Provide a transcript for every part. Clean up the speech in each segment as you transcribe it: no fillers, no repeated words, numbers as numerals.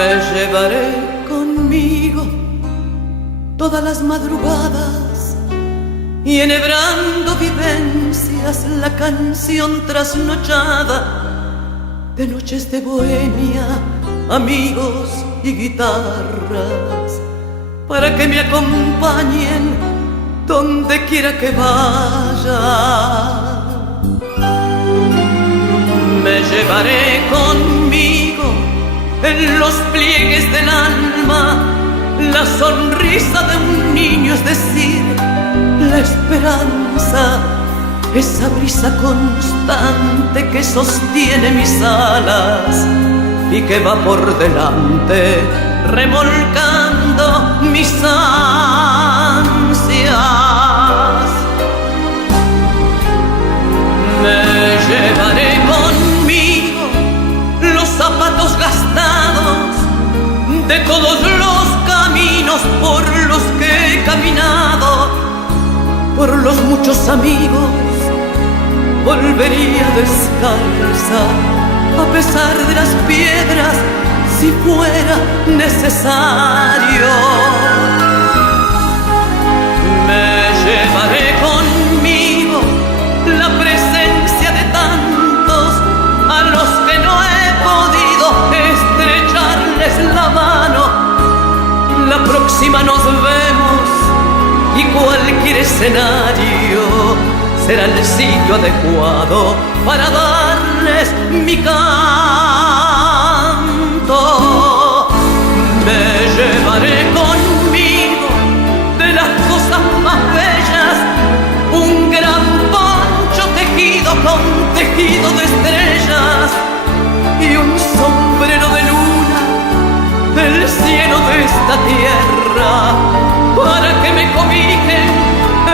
Me llevaré conmigo todas las madrugadas y enhebrando vivencias la canción trasnochada de noches de bohemia, amigos y guitarras, para que me acompañen donde quiera que vaya. Me llevaré conmigo en los pliegues del alma la sonrisa de un niño, es decir, la esperanza, esa brisa constante que sostiene mis alas y que va por delante remolcando mis ansias. Me llevaré conmigo los zapatos gastados de todos los caminos por los que he caminado, por los muchos amigos volvería descalza, a pesar de las piedras, si fuera necesario. Me llevaré conmigo la presencia de tantos a los que no he podido estrecharles la mano. La próxima nos vemos y cualquier escenario será el sitio adecuado para darles mi canto. Me llevaré conmigo de las cosas más bellas un gran poncho tejido con tejido de estrellas y un sombrero de luna del cielo de esta tierra, para que me cobijen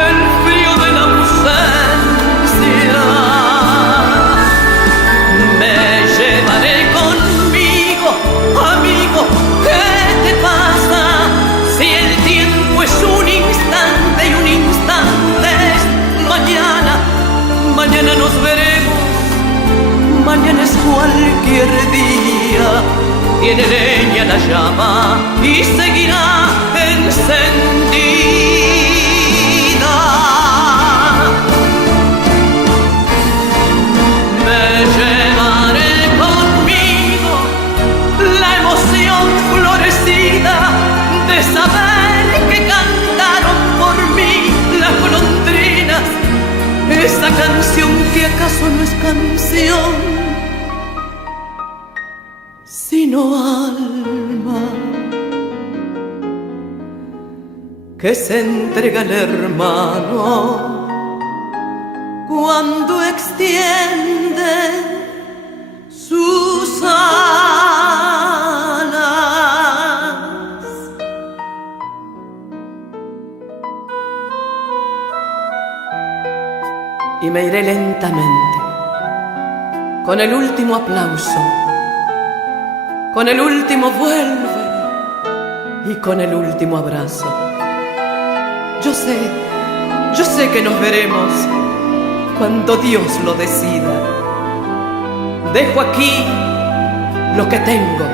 el frío de la ausencia. Me llevaré conmigo, amigo, ¿qué te pasa? Si el tiempo es un instante y un instante es mañana, mañana nos veremos, mañana es cualquier día. Tiene leña la llama y seguirá encendida. Me llevaré conmigo la emoción florecida de saber que cantaron por mí las golondrinas, esa canción que acaso no es canción, sino alma, que se entrega al hermano cuando extiende sus alas. Y me iré lentamente, con el último aplauso, con el último vuelve y con el último abrazo. Yo sé que nos veremos cuando Dios lo decida. Dejo aquí lo que tengo